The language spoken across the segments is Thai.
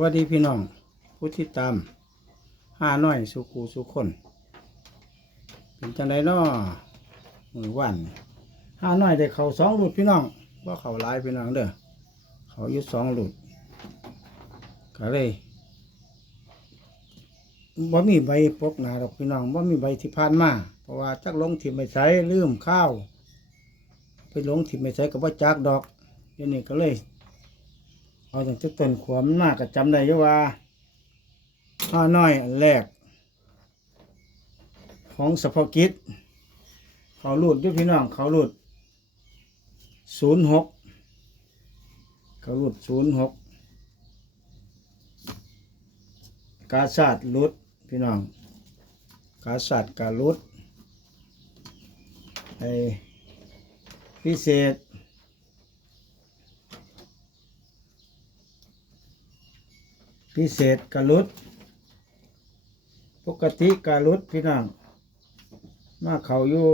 วัสดีพี่น้อง ผู้ที่ตามห้าน้อยสุขูสุคน เป็นจังไดน้อมือวันห้าน้อยได้เขาสองหลุดพี่น้องว่าเขาหลายพี่น้องเด้อเขายุดสองหลุดก็เลยว่ามีใบปกหนาดอกพี่น้องว่ามีใบที่ผ่านมาเพราะว่าจักลงถิ่มไม่ใช้ลืมข้าว ไปลงถิ่มไม่ใช้กับว่าจักดอกเดี๋ยวนี้ก็เลย เอาตั้งแต่ต้นขวามนมากก็จำได้อยู่ว่าห้าน้อยอันแรก ของสภกิจ เขาหลุดด้วยพี่น้องเขาหลุดศูนย์หกเขาหลุดศูนย์หกกาศาสตร์หลุดพี่น้องกาศาสตร์กาหลุดไอพิเศษ พิเศษกะลุด ปกติกะลุดพี่น้อง มาเขาอยู่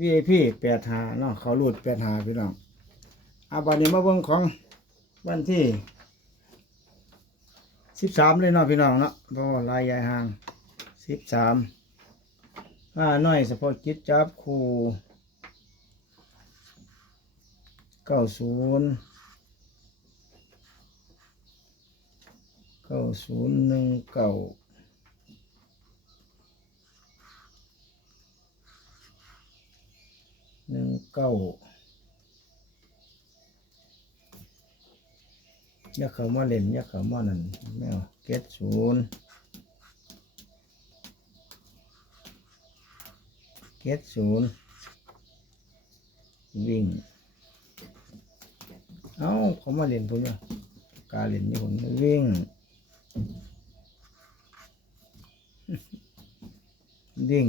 VIP แปดหาเนาะเขาหลุดแปดหาพี่น้องอาบันนี้มาเบิ่งของวันที่สิบสามเลยเนาะพี่น้องเนาะเพราะลายยายห่างสิบสามห้าน้อยเฉพาะกิจจับคู่เก้าศูนย์ ก้าศูนย์หนึ่งเก้าหนึ่งเก้าอย่าเข้ามาเล่นอย่าเข้ามานั่นแมวเก็ดศูนย์เก็ดศูนย์วิ่ง เอ้าเขามาเล่นพุ่นเนี่ยกาเล่นนี่ผมวิ่ง วิ่ง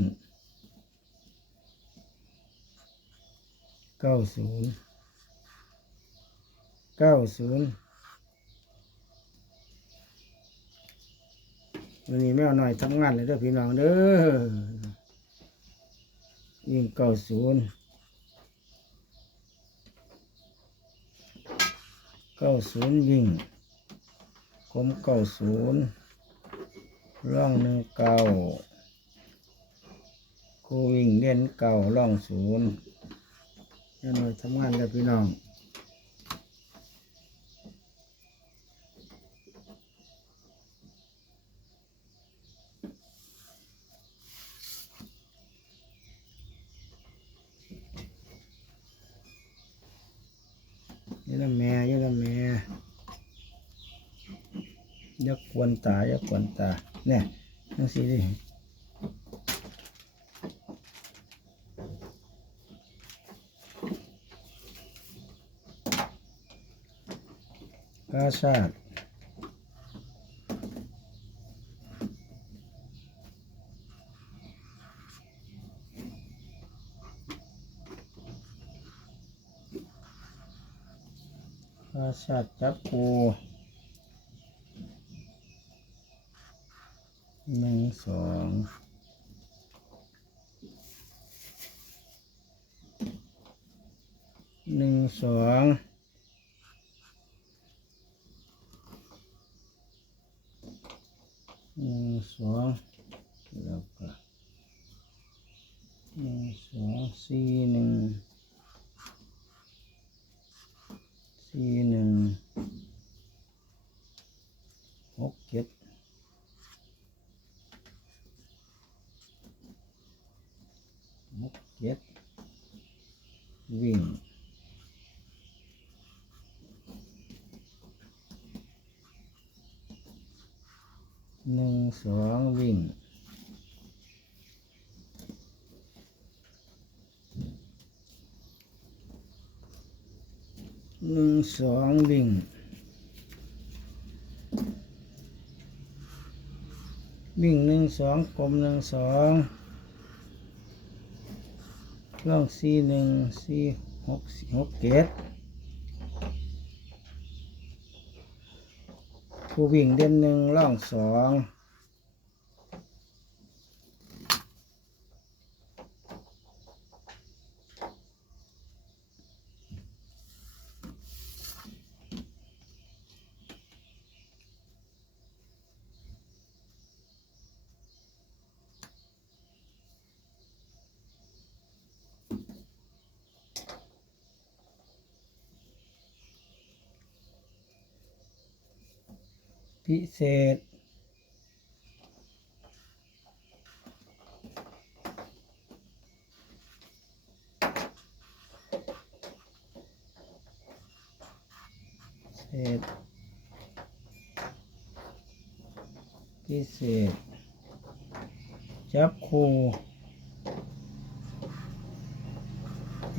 เก้าศูนย์เก้าศูนย์วันนี้แมวหน่อยทำงานเลยเด้อพี่น้องเด้อวิ่งเก้าศูนย์เก้าศูนย์วิ่ง กลมเก้าศูนย์ร่องหนึ่งเก้าครูวิ่งเล่นเก่าร่องศูนย์ยันหน่อยทำงานแล้วพี่น้องอยันแม่อยันแม่ อยักกวนตาอยักกวนตาเนี่ยนั่งสิดิกาชาดกาชาดจับปูหนึ่ง สองหนึ่งสองหนึ่งสองแล้วก็หนึ่งสองสี่หนึ่งสี่หนึ่งหกเจ็ดหก เจ็ดวิ่งหนึ่งสองวิ่งหนึ่งสองวิ่งวิ่งหนึ่งสองกลมหนึ่งสอง ล่องสี่หนึ่งสี่หกสี่หกเกตผู้วิ่งเด่นหนึ่งล่องสอง พิเศษ เศษ พิเศษ จับคู่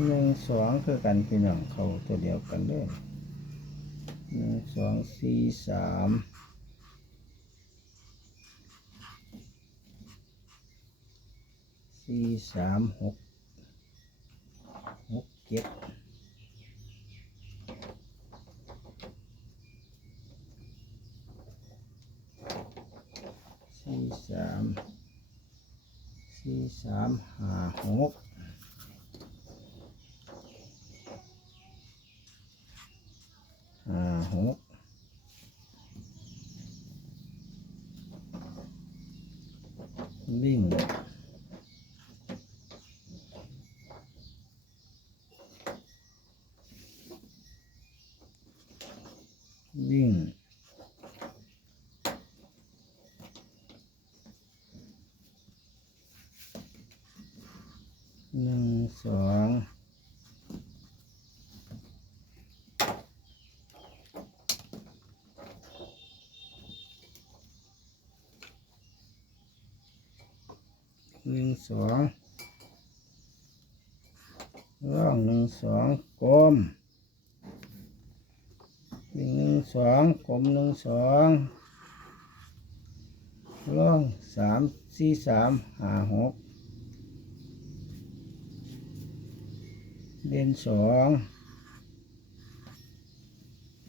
หนึ่งสองคือกันพี่น้องเขาตัวเดียวกันเลยหนึ่งสองสี่สาม สี่สามหกหกเจ็ดสี่สามสี่สามห้าหก ห้าหกวิ่ง วิ่ง หนึ่งสองหนึ่งสองร่องหนึ่งสองกลม สองกลมหนึ่งสองล่องสามสี่สามห้าหกเด่นสอง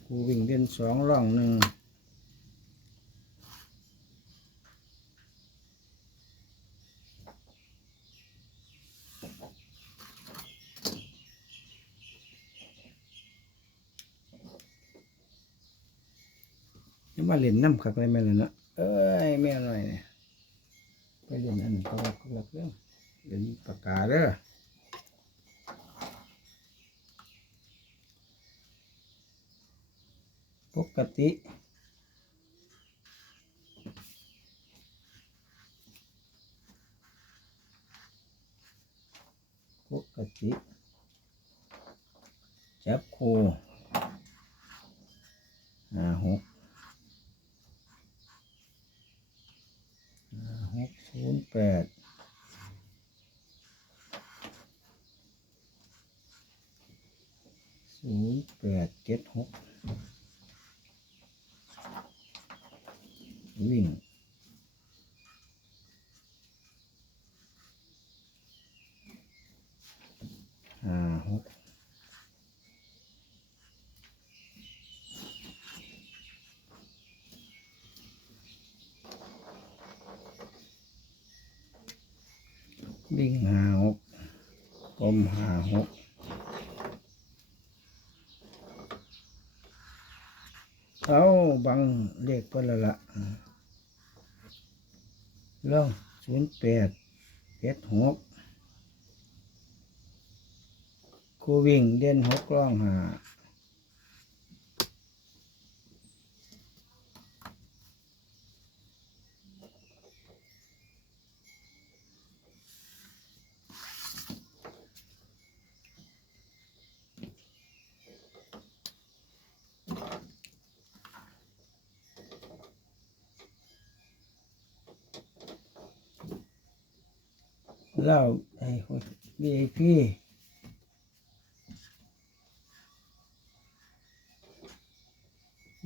กูวิ่งเด่นสองล่องหนึ่ง มาเล่นน้ำคักเลยแม่เลยเนาะเอ้ยแม่หน่อยเนี่ยไปเล่นอันนั้ก็รักรักเรื่องเล่นปากกาเด้อปกติปกติจับคู่ห้าหก หกศูนย์ แปดศูนย์แปดเจ็ดหกวิ่งห้าหก วิ่งห้าหกกลมห้าหกเอาบังเลขไปแล้วละล่องศูนย์แปดเจ็ดหกคูวิ่งเด่นหกล่องหา เล่าไอ้บีไอพี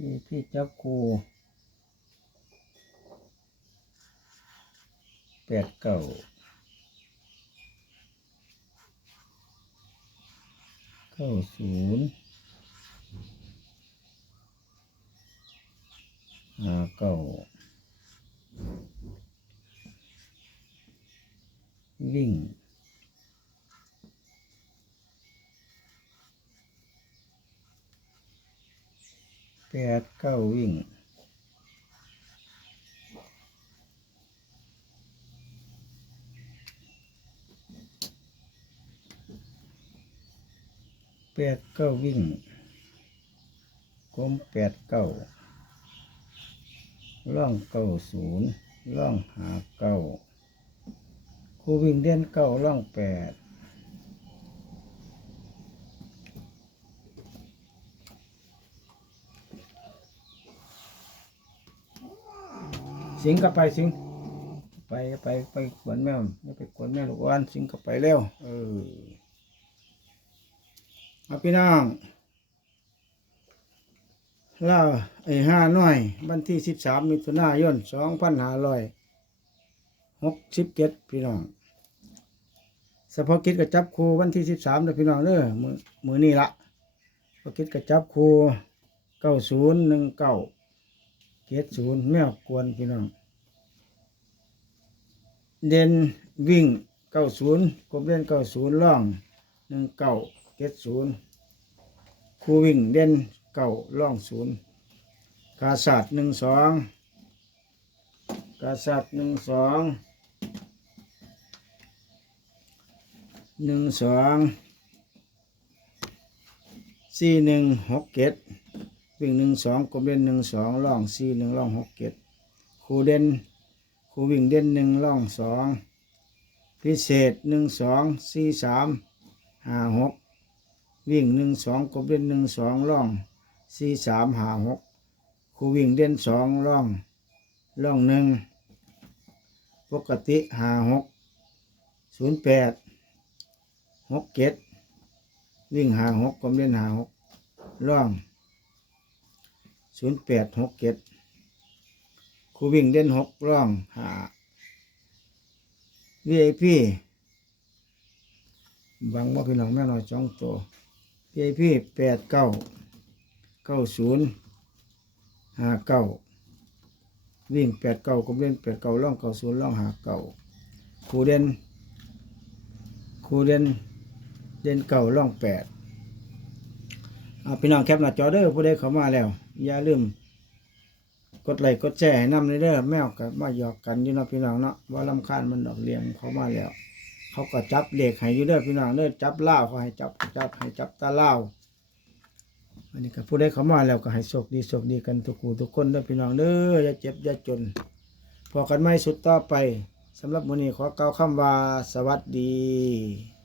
บีพีจับคูแปดเก้าเก้าศูนย์ห้าเก้า วิ่ง แปดเก้าวิ่งแปดเก้าวิ่งกลมแปดเก้าร่องเก้าศูนย์ร่องหาเก้า ครูวิ่งเด่นเก้าร่องแปดสิงก็ไปสิงไปไปไปกวนแมวไม่ไปกวนแม่ลูกอ่อนสิงก็ไปเร็วเออมาพี่น้องเล่าไอ้ห้าน้อย วันที่สิบสามมิถุนายนสองพันห้าร้อยหกสิบเจ็ดพี่น้อง สพกิจกับจับครูวันที่สิบสามเด้อพี่น้องเด้อมือมือนี่ละสพกิจกับจับครูเก้าศูนย์หนึ่งเก้าเจ็ดศูนย์แมวกวนพี่น้อง เด่นวิ่งเก้าศูนย์กบเล่นเก้าศูนย์ล่องหนึ่งเก้าเจ็ดศูนย์ครูวิ่งเด่นเก่าล่องศูนย์กาศาสตร์หนึ่งสองกาศาสตร์หนึ่งสอง หนึ่งสองสี่หนึ่งหกเจ็ดวิ่งหนึ่งสองกลมเด่นหนึ่งสองล่องสี่หนึ่งล่องหกเจ็ดครูเด่นครูวิ่งเด่นหนึ่งล่องสองพิเศษหนึ่งสองสี่สามห้าหกวิ่งหนึ่งสองกบเด่นหนึ่งสองร่องสี่สามห้าหกครูวิ่งเด่นสองร่องร่องหนึ่งปกติห้าหกศูนย์แปด หกเจ็ดวิ่งหาหกกบเด่นหาหกร่องศูนย์แปดหกเจ็ดครูวิ่งเด่นหกร่องหา VIP บางว่าพี่น้องแม่น้อยสองตัวพีพีแปดเก้าเก้าศูนย์ห้าเก้าวิ่งแปดเก้าก็เล่นแปดเก้าล่องเก้าศูนย์ล่องหาเก้าครูเด่นครูเด่น เด่นเก้าล่องแปดอ่าพี่น้องแคปหน้าจอเด้อผู้ใดเข้ามาแล้ว อย่าลืม กดไลค์กดแชร์ให้นำเลยเด้อแมวกับมาหยอกกันอยู่เนาะพี่น้องเนาะว่าลำคาญมันดอกเลี้ยงเขามาแล้ว เขาก็จับเหลขให้อยู่เด้อพี่น้องเด้อจับล่าเขาให้จับจับให้จับตาล่าอันนี้ก็ผู้ใดเข้ามาแล้วก็ให้โชคดีโชคดีกันทุกคู่ทุกคนเด้อพี่น้องเด้ออย่าเจ็บอย่าจน พอกันไม่สุดต่อไปสำหรับมื้อนี้ขอกล่าวคำว่าสวัสดี